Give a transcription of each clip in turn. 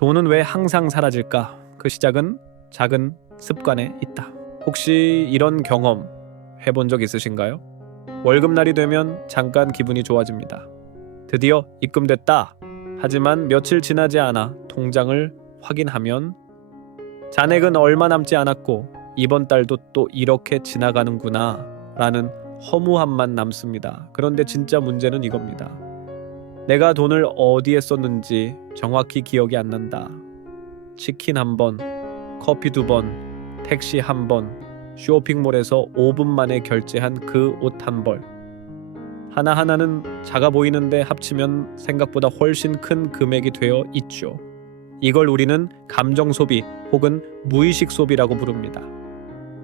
돈은 왜 항상 사라질까? 그 시작은 작은 습관에 있다. 혹시 이런 경험 해본 적 있으신가요? 월급날이 되면 잠깐 기분이 좋아집니다. 드디어 입금됐다. 하지만 며칠 지나지 않아 통장을 확인하면 잔액은 얼마 남지 않았고 이번 달도 또 이렇게 지나가는구나 라는 허무함만 남습니다. 그런데 진짜 문제는 이겁니다. 내가 돈을 어디에 썼는지 정확히 기억이 안 난다. 치킨 한 번, 커피 2번, 택시 한 번, 쇼핑몰에서 5분 만에 결제한 그 옷 한 벌. 하나하나는 작아 보이는데 합치면 생각보다 훨씬 큰 금액이 되어 있죠. 이걸 우리는 감정 소비 혹은 무의식 소비라고 부릅니다.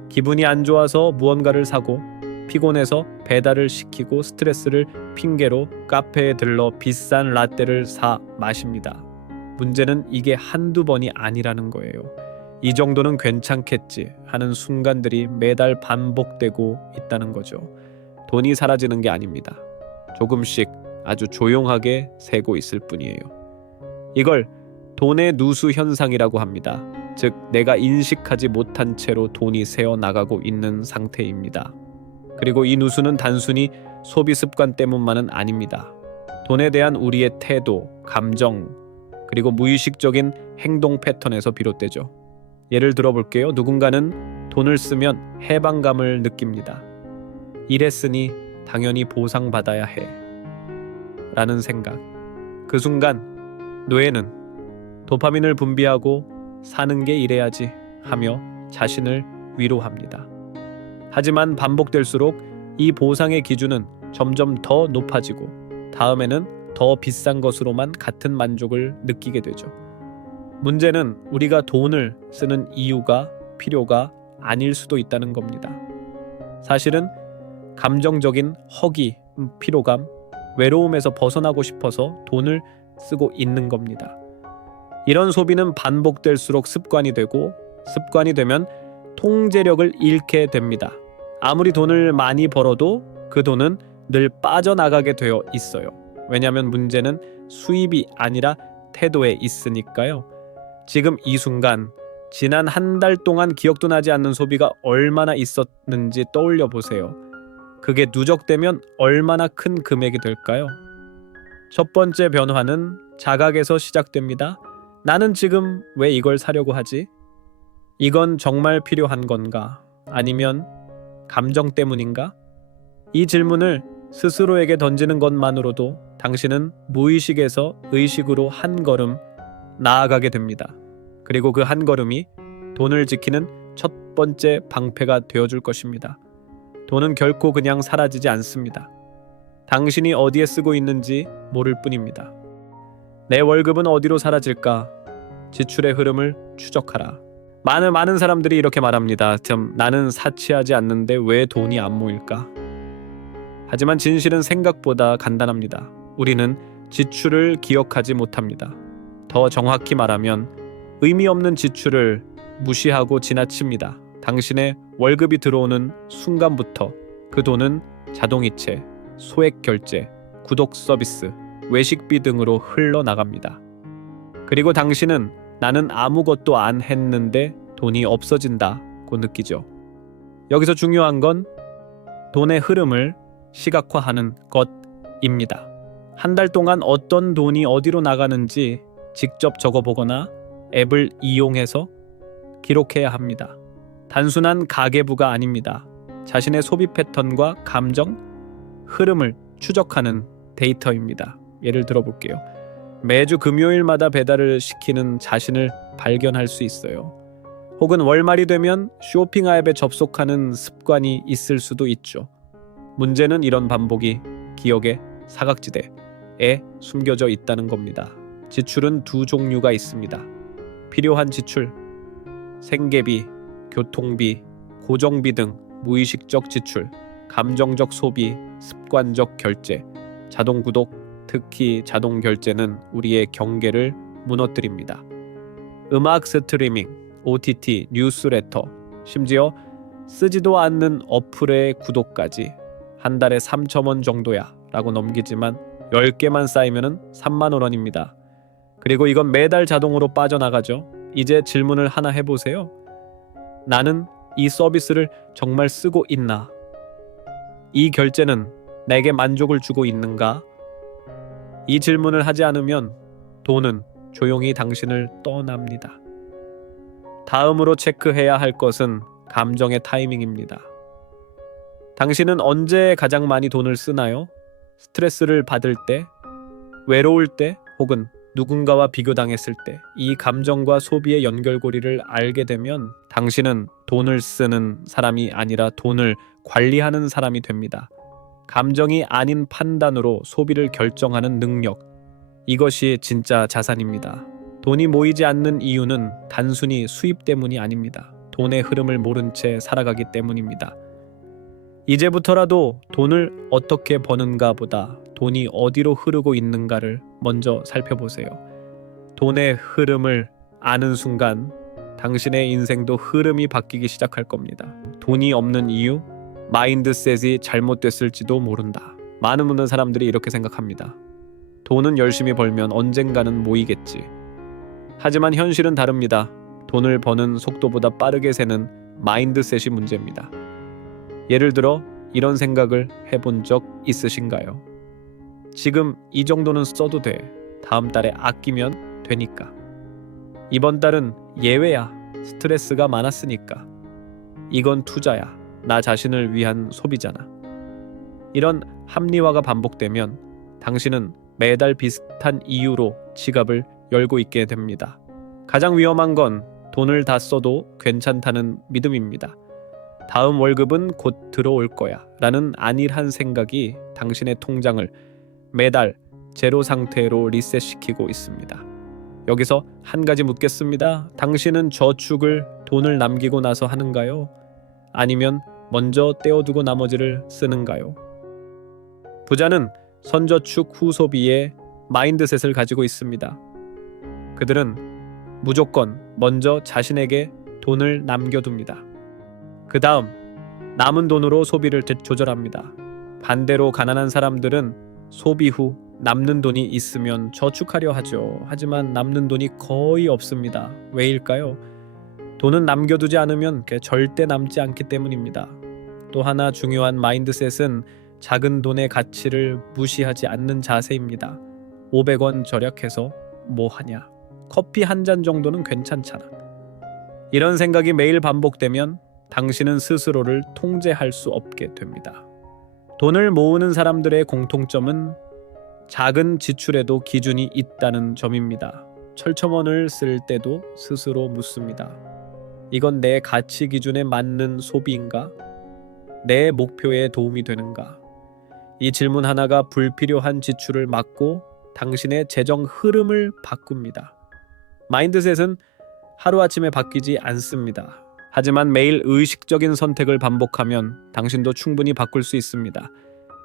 기분이 안 좋아서 무언가를 사고, 피곤해서 배달을 시키고 스트레스를 핑계로 카페에 들러 비싼 라떼를 사 마십니다. 문제는 이게 한두 번이 아니라는 거예요. 이 정도는 괜찮겠지 하는 순간들이 매달 반복되고 있다는 거죠. 돈이 사라지는 게 아닙니다. 조금씩 아주 조용하게 새고 있을 뿐이에요. 이걸 돈의 누수 현상이라고 합니다. 즉, 내가 인식하지 못한 채로 돈이 새어 나가고 있는 상태입니다. 그리고 이 누수는 단순히 소비 습관 때문만은 아닙니다. 돈에 대한 우리의 태도, 감정, 그리고 무의식적인 행동 패턴에서 비롯되죠. 예를 들어볼게요. 누군가는 돈을 쓰면 해방감을 느낍니다. 일했으니 당연히 보상받아야 해 라는 생각. 그 순간 뇌는 도파민을 분비하고 사는 게 이래야지 하며 자신을 위로합니다. 하지만 반복될수록 이 보상의 기준은 점점 더 높아지고 다음에는 더 비싼 것으로만 같은 만족을 느끼게 되죠. 문제는 우리가 돈을 쓰는 이유가 필요가 아닐 수도 있다는 겁니다. 사실은 감정적인 허기, 피로감, 외로움에서 벗어나고 싶어서 돈을 쓰고 있는 겁니다. 이런 소비는 반복될수록 습관이 되고 습관이 되면 통제력을 잃게 됩니다. 아무리 돈을 많이 벌어도 그 돈은 늘 빠져나가게 되어 있어요. 왜냐하면 문제는 수입이 아니라 태도에 있으니까요. 지금 이 순간 지난 한 달 동안 기억도 나지 않는 소비가 얼마나 있었는지 떠올려 보세요. 그게 누적되면 얼마나 큰 금액이 될까요? 첫 번째 변화는 자각에서 시작됩니다. 나는 지금 왜 이걸 사려고 하지? 이건 정말 필요한 건가? 아니면 감정 때문인가? 이 질문을 스스로에게 던지는 것만으로도 당신은 무의식에서 의식으로 한 걸음 나아가게 됩니다. 그리고 그 한 걸음이 돈을 지키는 첫 번째 방패가 되어줄 것입니다. 돈은 결코 그냥 사라지지 않습니다. 당신이 어디에 쓰고 있는지 모를 뿐입니다. 내 월급은 어디로 사라질까? 지출의 흐름을 추적하라. 많은 사람들이 이렇게 말합니다. 나는 사치하지 않는데 왜 돈이 안 모일까? 하지만 진실은 생각보다 간단합니다. 우리는 지출을 기억하지 못합니다. 더 정확히 말하면 의미 없는 지출을 무시하고 지나칩니다. 당신의 월급이 들어오는 순간부터 그 돈은 자동이체, 소액 결제, 구독 서비스, 외식비 등으로 흘러나갑니다. 그리고 당신은 나는 아무것도 안 했는데 돈이 없어진다고 느끼죠. 여기서 중요한 건 돈의 흐름을 시각화하는 것입니다. 한 달 동안 어떤 돈이 어디로 나가는지 직접 적어보거나 앱을 이용해서 기록해야 합니다. 단순한 가계부가 아닙니다. 자신의 소비 패턴과 감정, 흐름을 추적하는 데이터입니다. 예를 들어볼게요. 매주 금요일마다 배달을 시키는 자신을 발견할 수 있어요. 혹은 월말이 되면 쇼핑 앱에 접속하는 습관이 있을 수도 있죠. 문제는 이런 반복이 기억의 사각지대에 숨겨져 있다는 겁니다. 지출은 두 종류가 있습니다. 필요한 지출, 생계비, 교통비, 고정비 등 무의식적 지출, 감정적 소비, 습관적 결제, 자동 구독, 특히 자동 결제는 우리의 경계를 무너뜨립니다. 음악 스트리밍, OTT, 뉴스레터, 심지어 쓰지도 않는 어플의 구독까지 한 달에 3,000원 정도야 라고 넘기지만 10개만 쌓이면 3만 원입니다. 그리고 이건 매달 자동으로 빠져나가죠. 이제 질문을 하나 해보세요. 나는 이 서비스를 정말 쓰고 있나? 이 결제는 내게 만족을 주고 있는가? 이 질문을 하지 않으면 돈은 조용히 당신을 떠납니다. 다음으로 체크해야 할 것은 감정의 타이밍입니다. 당신은 언제 가장 많이 돈을 쓰나요? 스트레스를 받을 때, 외로울 때, 혹은 누군가와 비교당했을 때. 이 감정과 소비의 연결고리를 알게 되면 당신은 돈을 쓰는 사람이 아니라 돈을 관리하는 사람이 됩니다. 감정이 아닌 판단으로 소비를 결정하는 능력, 이것이 진짜 자산입니다. 돈이 모이지 않는 이유는 단순히 수입 때문이 아닙니다. 돈의 흐름을 모른 채 살아가기 때문입니다. 이제부터라도 돈을 어떻게 버는가 보다 돈이 어디로 흐르고 있는가를 먼저 살펴보세요. 돈의 흐름을 아는 순간 당신의 인생도 흐름이 바뀌기 시작할 겁니다. 돈이 없는 이유, 마인드셋이 잘못됐을지도 모른다. 많은 사람들이 이렇게 생각합니다. 돈은 열심히 벌면 언젠가는 모이겠지. 하지만 현실은 다릅니다. 돈을 버는 속도보다 빠르게 새는 마인드셋이 문제입니다. 예를 들어 이런 생각을 해본 적 있으신가요? 지금 이 정도는 써도 돼. 다음 달에 아끼면 되니까. 이번 달은 예외야. 스트레스가 많았으니까. 이건 투자야. 나 자신을 위한 소비잖아. 이런 합리화가 반복되면 당신은 매달 비슷한 이유로 지갑을 열고 있게 됩니다. 가장 위험한 건 돈을 다 써도 괜찮다는 믿음입니다. 다음 월급은 곧 들어올 거야 라는 안일한 생각이 당신의 통장을 매달 제로 상태로 리셋시키고 있습니다. 여기서 한 가지 묻겠습니다. 당신은 저축을 돈을 남기고 나서 하는가요? 아니면 먼저 떼어두고 나머지를 쓰는가요? 부자는 선저축 후소비의 마인드셋을 가지고 있습니다. 그들은 무조건 먼저 자신에게 돈을 남겨둡니다. 그 다음 남은 돈으로 소비를 조절합니다. 반대로 가난한 사람들은 소비 후 남는 돈이 있으면 저축하려 하죠. 하지만 남는 돈이 거의 없습니다. 왜일까요? 돈은 남겨두지 않으면 절대 남지 않기 때문입니다. 또 하나 중요한 마인드셋은 작은 돈의 가치를 무시하지 않는 자세입니다. 500원 절약해서 뭐 하냐? 커피 한 잔 정도는 괜찮잖아. 이런 생각이 매일 반복되면 당신은 스스로를 통제할 수 없게 됩니다. 돈을 모으는 사람들의 공통점은 작은 지출에도 기준이 있다는 점입니다. 철첨원을 쓸 때도 스스로 묻습니다. 이건 내 가치 기준에 맞는 소비인가? 내 목표에 도움이 되는가? 이 질문 하나가 불필요한 지출을 막고 당신의 재정 흐름을 바꿉니다. 마인드셋은 하루아침에 바뀌지 않습니다. 하지만 매일 의식적인 선택을 반복하면 당신도 충분히 바꿀 수 있습니다.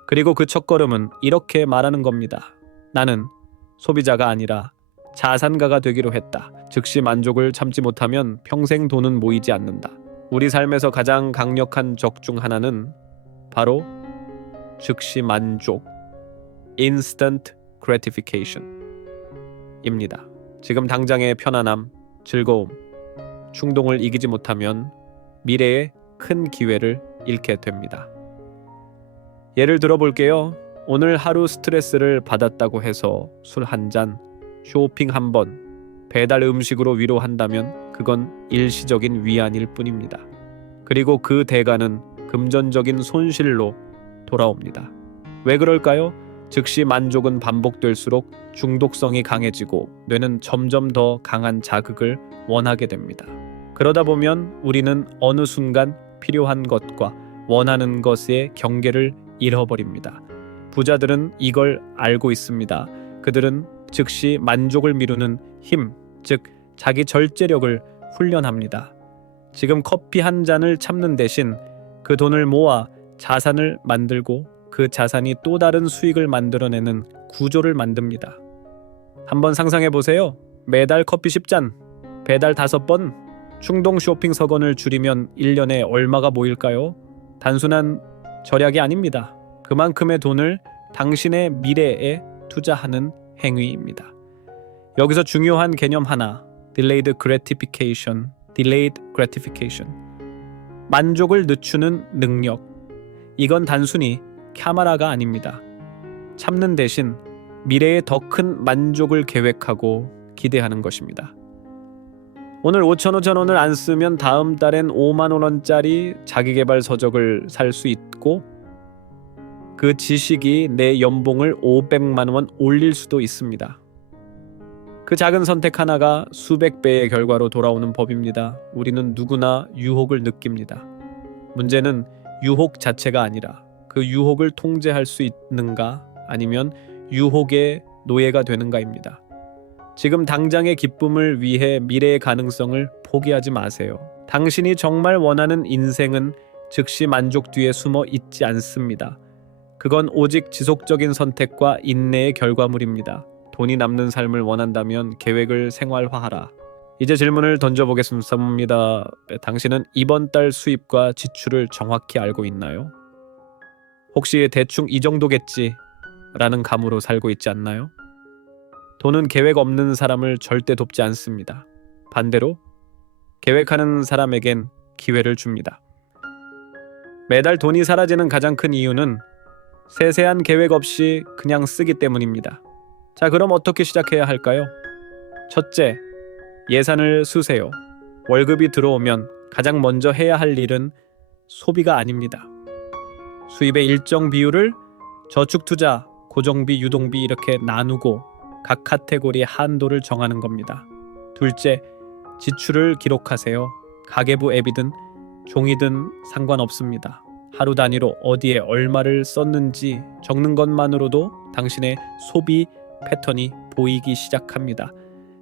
그리고 그 첫걸음은 이렇게 말하는 겁니다. 나는 소비자가 아니라 자산가가 되기로 했다. 즉시 만족을 참지 못하면 평생 돈은 모이지 않는다. 우리 삶에서 가장 강력한 적 중 하나는 바로 즉시 만족, instant gratification 입니다. 지금 당장의 편안함, 즐거움, 충동을 이기지 못하면 미래의 큰 기회를 잃게 됩니다. 예를 들어 볼게요. 오늘 하루 스트레스를 받았다고 해서 술 한 잔, 쇼핑 한 번, 배달 음식으로 위로한다면 그건 일시적인 위안일 뿐입니다. 그리고 그 대가는 금전적인 손실로 돌아옵니다. 왜 그럴까요? 즉시 만족은 반복될수록 중독성이 강해지고 뇌는 점점 더 강한 자극을 원하게 됩니다. 그러다 보면 우리는 어느 순간 필요한 것과 원하는 것의 경계를 잃어버립니다. 부자들은 이걸 알고 있습니다. 그들은 즉시 만족을 미루는 힘, 즉 자기 절제력을 훈련합니다. 지금 커피 한 잔을 참는 대신 그 돈을 모아 자산을 만들고 그 자산이 또 다른 수익을 만들어내는 구조를 만듭니다. 한번 상상해 보세요. 매달 커피 10잔, 배달 5번, 충동 쇼핑 서건을 줄이면 1년에 얼마가 모일까요? 단순한 절약이 아닙니다. 그만큼의 돈을 당신의 미래에 투자하는 행위입니다. 여기서 중요한 개념 하나, delayed gratification. 만족을 늦추는 능력. 이건 단순히 캬마라가 아닙니다. 참는 대신 미래에 더 큰 만족을 계획하고 기대하는 것입니다. 오늘 5,000원을 안 쓰면 다음 달엔 5만 원짜리 자기계발 서적을 살 수 있고 그 지식이 내 연봉을 500만 원 올릴 수도 있습니다. 그 작은 선택 하나가 수백 배의 결과로 돌아오는 법입니다. 우리는 누구나 유혹을 느낍니다. 문제는 유혹 자체가 아니라 그 유혹을 통제할 수 있는가 아니면 유혹의 노예가 되는가입니다. 지금 당장의 기쁨을 위해 미래의 가능성을 포기하지 마세요. 당신이 정말 원하는 인생은 즉시 만족 뒤에 숨어 있지 않습니다. 그건 오직 지속적인 선택과 인내의 결과물입니다. 돈이 남는 삶을 원한다면 계획을 생활화하라. 이제 질문을 던져보겠습니다. 당신은 이번 달 수입과 지출을 정확히 알고 있나요? 혹시 대충 이 정도겠지 라는 감으로 살고 있지 않나요? 돈은 계획 없는 사람을 절대 돕지 않습니다. 반대로 계획하는 사람에겐 기회를 줍니다. 매달 돈이 사라지는 가장 큰 이유는 세세한 계획 없이 그냥 쓰기 때문입니다. 자, 그럼 어떻게 시작해야 할까요? 첫째, 예산을 쓰세요. 월급이 들어오면 가장 먼저 해야 할 일은 소비가 아닙니다. 수입의 일정 비율을 저축 투자, 고정비, 유동비 이렇게 나누고 각 카테고리의 한도를 정하는 겁니다. 둘째, 지출을 기록하세요. 가계부 앱이든 종이든 상관없습니다. 하루 단위로 어디에 얼마를 썼는지 적는 것만으로도 당신의 소비 패턴이 보이기 시작합니다.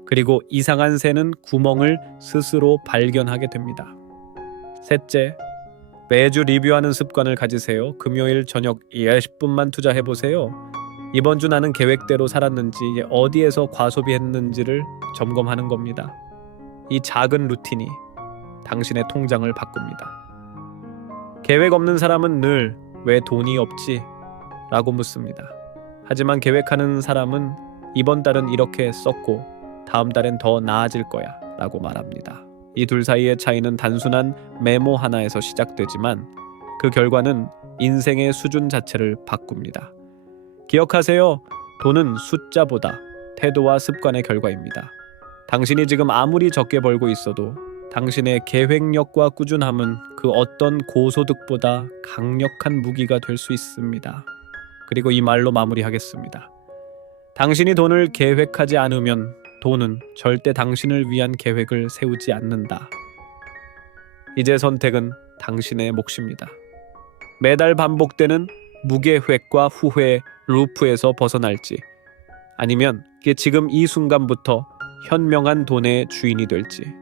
그리고 이상한 새는 구멍을 스스로 발견하게 됩니다. 셋째, 매주 리뷰하는 습관을 가지세요. 금요일 저녁 10분만 투자해보세요. 이번 주 나는 계획대로 살았는지 어디에서 과소비했는지를 점검하는 겁니다. 이 작은 루틴이 당신의 통장을 바꿉니다. 계획 없는 사람은 늘 왜 돈이 없지? 라고 묻습니다. 하지만 계획하는 사람은 이번 달은 이렇게 썼고 다음 달엔 더 나아질 거야 라고 말합니다. 이 둘 사이의 차이는 단순한 메모 하나에서 시작되지만 그 결과는 인생의 수준 자체를 바꿉니다. 기억하세요. 돈은 숫자보다 태도와 습관의 결과입니다. 당신이 지금 아무리 적게 벌고 있어도 당신의 계획력과 꾸준함은 그 어떤 고소득보다 강력한 무기가 될 수 있습니다. 그리고 이 말로 마무리하겠습니다. 당신이 돈을 계획하지 않으면 돈은 절대 당신을 위한 계획을 세우지 않는다. 이제 선택은 당신의 몫입니다. 매달 반복되는 무계획과 후회 루프에서 벗어날지 아니면 지금 이 순간부터 현명한 돈의 주인이 될지